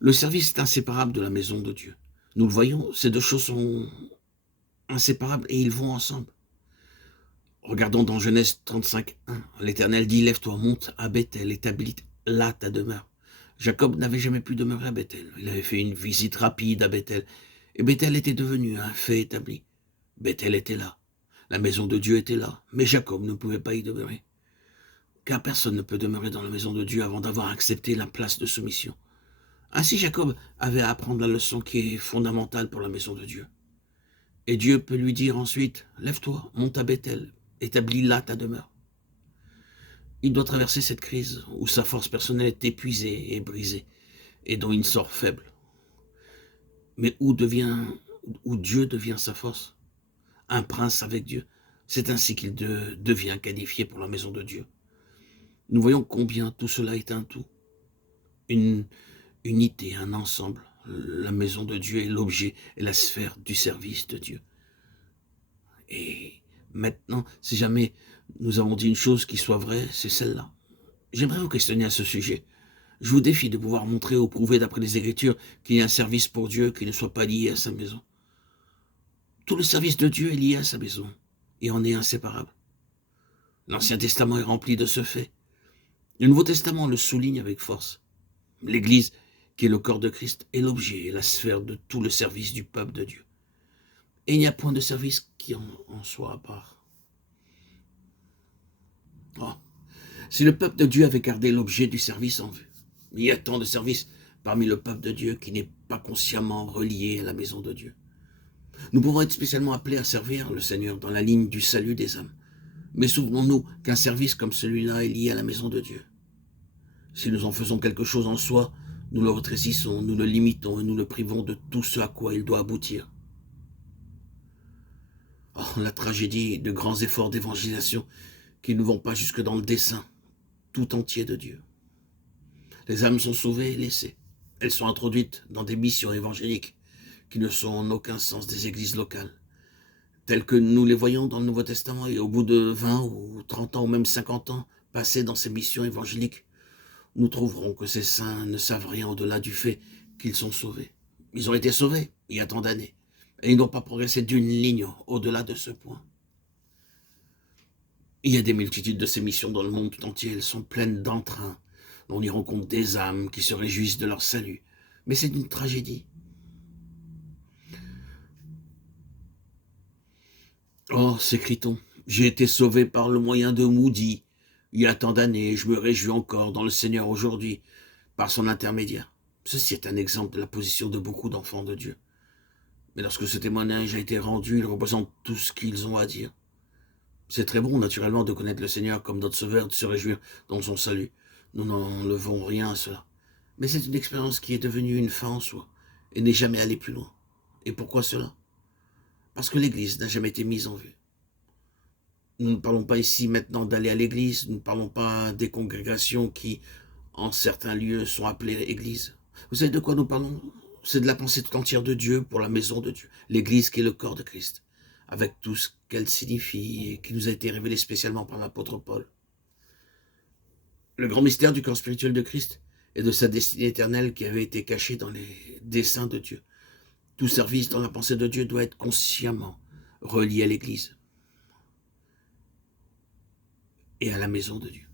Le service est inséparable de la maison de Dieu. Nous le voyons, ces deux choses sont inséparables et ils vont ensemble. Regardons dans Genèse 35:1. L'Éternel dit, lève-toi, monte à Bethel, établis là ta demeure. Jacob n'avait jamais pu demeurer à Bethel. Il avait fait une visite rapide à Bethel. Et Bethel était devenu un fait établi. Bethel était là. La maison de Dieu était là. Mais Jacob ne pouvait pas y demeurer. Car personne ne peut demeurer dans la maison de Dieu avant d'avoir accepté la place de soumission. Ainsi Jacob avait à apprendre la leçon qui est fondamentale pour la maison de Dieu. Et Dieu peut lui dire ensuite, lève-toi, monte à Bethel, établis là ta demeure. Il doit traverser cette crise où sa force personnelle est épuisée et brisée, et dont il sort faible. Mais où Dieu devient sa force, un prince avec Dieu. C'est ainsi qu'il devient qualifié pour la maison de Dieu. Nous voyons combien tout cela est un tout, une unité, un ensemble. La maison de Dieu est l'objet et la sphère du service de Dieu. Et maintenant, si jamais nous avons dit une chose qui soit vraie, c'est celle-là. J'aimerais vous questionner à ce sujet. Je vous défie de pouvoir montrer ou prouver d'après les Écritures qu'il y a un service pour Dieu qui ne soit pas lié à sa maison. Tout le service de Dieu est lié à sa maison et en est inséparable. L'Ancien Testament est rempli de ce fait. Le Nouveau Testament le souligne avec force. L'Église, qui est le corps de Christ, est l'objet et la sphère de tout le service du peuple de Dieu. Et il n'y a point de service qui en soit à part. Oh. Si le peuple de Dieu avait gardé l'objet du service en vue, il y a tant de services parmi le peuple de Dieu qui n'est pas consciemment relié à la maison de Dieu. Nous pouvons être spécialement appelés à servir le Seigneur dans la ligne du salut des âmes. Mais souvenons-nous qu'un service comme celui-là est lié à la maison de Dieu. Si nous en faisons quelque chose en soi, nous le rétrécissons, nous le limitons et nous le privons de tout ce à quoi il doit aboutir. Oh, la tragédie de grands efforts d'évangélisation qui ne vont pas jusque dans le dessein tout entier de Dieu. Les âmes sont sauvées et laissées. Elles sont introduites dans des missions évangéliques qui ne sont en aucun sens des églises locales, telles que nous les voyons dans le Nouveau Testament, et au bout de 20 ou 30 ans ou même 50 ans passés dans ces missions évangéliques, nous trouverons que ces saints ne savent rien au-delà du fait qu'ils sont sauvés. Ils ont été sauvés il y a tant d'années, et ils n'ont pas progressé d'une ligne au-delà de ce point. Il y a des multitudes de ces missions dans le monde tout entier, elles sont pleines d'entrain. On y rencontre des âmes qui se réjouissent de leur salut. Mais c'est une tragédie. Oh, s'écrie-t-on, j'ai été sauvé par le moyen de Moody. Il y a tant d'années, je me réjouis encore dans le Seigneur aujourd'hui, par son intermédiaire. Ceci est un exemple de la position de beaucoup d'enfants de Dieu. Mais lorsque ce témoignage a été rendu, il représente tout ce qu'ils ont à dire. C'est très bon, naturellement, de connaître le Seigneur comme notre Sauveur, de se réjouir dans son salut. Nous n'enlevons rien à cela. Mais c'est une expérience qui est devenue une fin en soi, et n'est jamais allée plus loin. Et pourquoi cela? Parce que l'Église n'a jamais été mise en vue. Nous ne parlons pas ici maintenant d'aller à l'Église, nous ne parlons pas des congrégations qui, en certains lieux, sont appelées Églises. Vous savez de quoi nous parlons? C'est de la pensée tout entière de Dieu pour la maison de Dieu, l'Église qui est le corps de Christ, avec tout ce qu'elle signifie et qui nous a été révélé spécialement par l'apôtre Paul. Le grand mystère du corps spirituel de Christ et de sa destinée éternelle qui avait été cachée dans les desseins de Dieu. Tout service dans la pensée de Dieu doit être consciemment relié à l'Église et à la maison de Dieu.